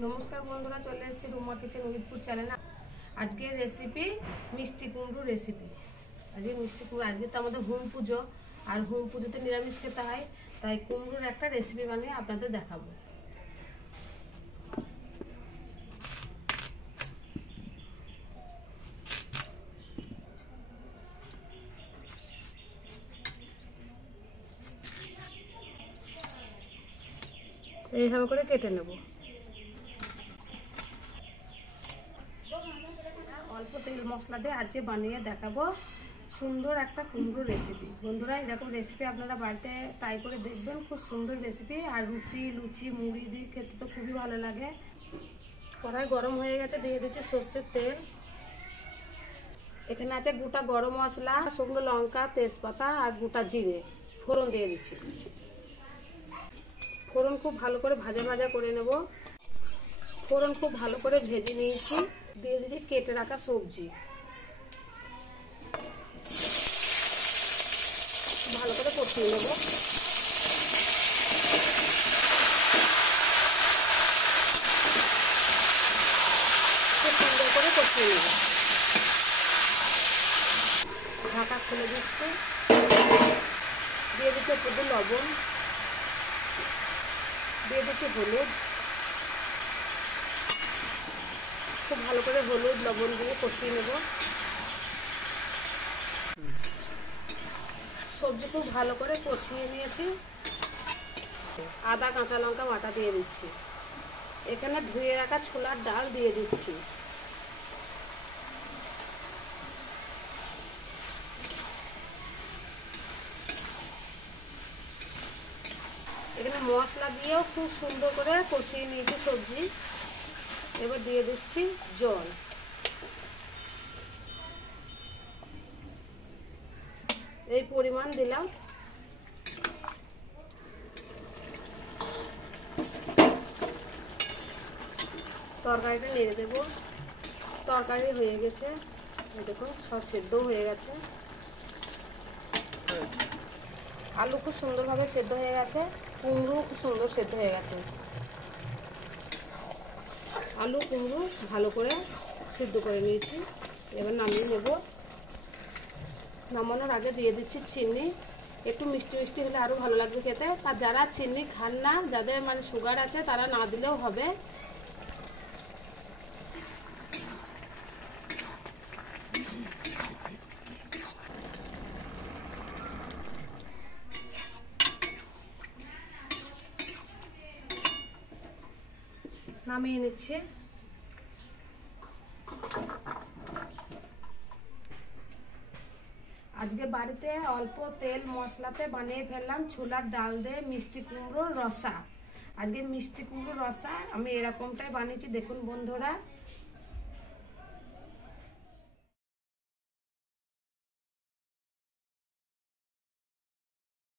नमस्कार बंधुरा चले एसेছি রুমা কিচেন উইথপুর চ্যানেলে। আজকের রেসিপি মিষ্টি কুমড়ো রেসিপি। আজকে মিষ্টি কুমড়ো, আজকে তো আমাদের হোম পুজো, আর হোম পুজোতে নিরামিষ খেতে হয়, তাই কুমড়োর একটা রেসিপি বানিয়ে আপনাদের দেখাবো। এইভাবে করে কেটে নেব। অল্প তেল মশলা দিয়ে আজকে বানিয়ে দেখাবো সুন্দর একটা কুমড়ো রেসিপি। বন্ধুরা, এরকম রেসিপি আপনারা বাড়িতে ট্রাই করে দেখবেন, খুব সুন্দর রেসিপি। আর রুটি, লুচি, মুড়ি দিয়ে খেতে তো খুবই ভালো লাগে। কড়াই গরম হয়ে গেছে, দিয়ে দিচ্ছি সর্ষের তেল। এখানে আছে গোটা গরম মশলা, শুকনো লঙ্কা, তেজপাতা আর গোটা জিরে, ফোড়ন দিয়ে দিচ্ছি। ফোড়ন খুব ভালো করে ভাজা ভাজা করে নেব। ফোড়ন খুব ভালো করে ভেজে নিয়েছি, দিয়ে দিচ্ছি কেটে রাখা সবজি। ভালো করে কষিয়ে নেব। খুব সুন্দর করে কষিয়ে নেব। ঢাকা খুলে দিচ্ছি, দিয়ে দিচ্ছি একটু লবণ, দিয়ে দিচ্ছি হলুদ। খুব ভালো করে হলুদ লবণ দিয়ে কষিয়ে নেব। সবজি খুব ভালো করে কষিয়ে নিয়েছি। আদা কাঁচা লঙ্কা বাটা দিয়ে দিচ্ছি। এখানে ধুয়ে রাখা ছোলার ডাল দিয়ে দিচ্ছি। এখানে মশলা দিয়েও খুব সুন্দর করে কষিয়ে নিয়েছি সবজি। এবার দিয়ে দিচ্ছি জল। এই পরিমাণ দিলাম। তরকারিটা নেড়ে দেব। তরকারি হয়ে গেছে, দেখুন সব সেদ্ধ হয়ে গেছে। আলু খুব সুন্দরভাবে সেদ্ধ হয়ে গেছে, কুমড়ো খুব সুন্দর সেদ্ধ হয়ে গেছে। আলু কুমড়ো ভালো করে সিদ্ধ করে নিয়েছি। এবার নামিয়ে নেব। নামানোর আগে দিয়ে দিচ্ছি চিনি। একটু মিষ্টি মিষ্টি হলে আরও ভালো লাগবে খেতে। আর যারা চিনি খান না, যাদের মানে সুগার আছে, তারা না দিলেও হবে। নামিয়ে নিচ্ছি। আজকে বাড়িতে অল্প তেল মশলাতে বানিয়ে ফেললাম ছোলার ডাল দিয়ে মিষ্টি কুমড়োর রসা। আজকে মিষ্টি কুমড়োর রসা আমি এরকমটাই বানিয়েছি। দেখুন বন্ধুরা,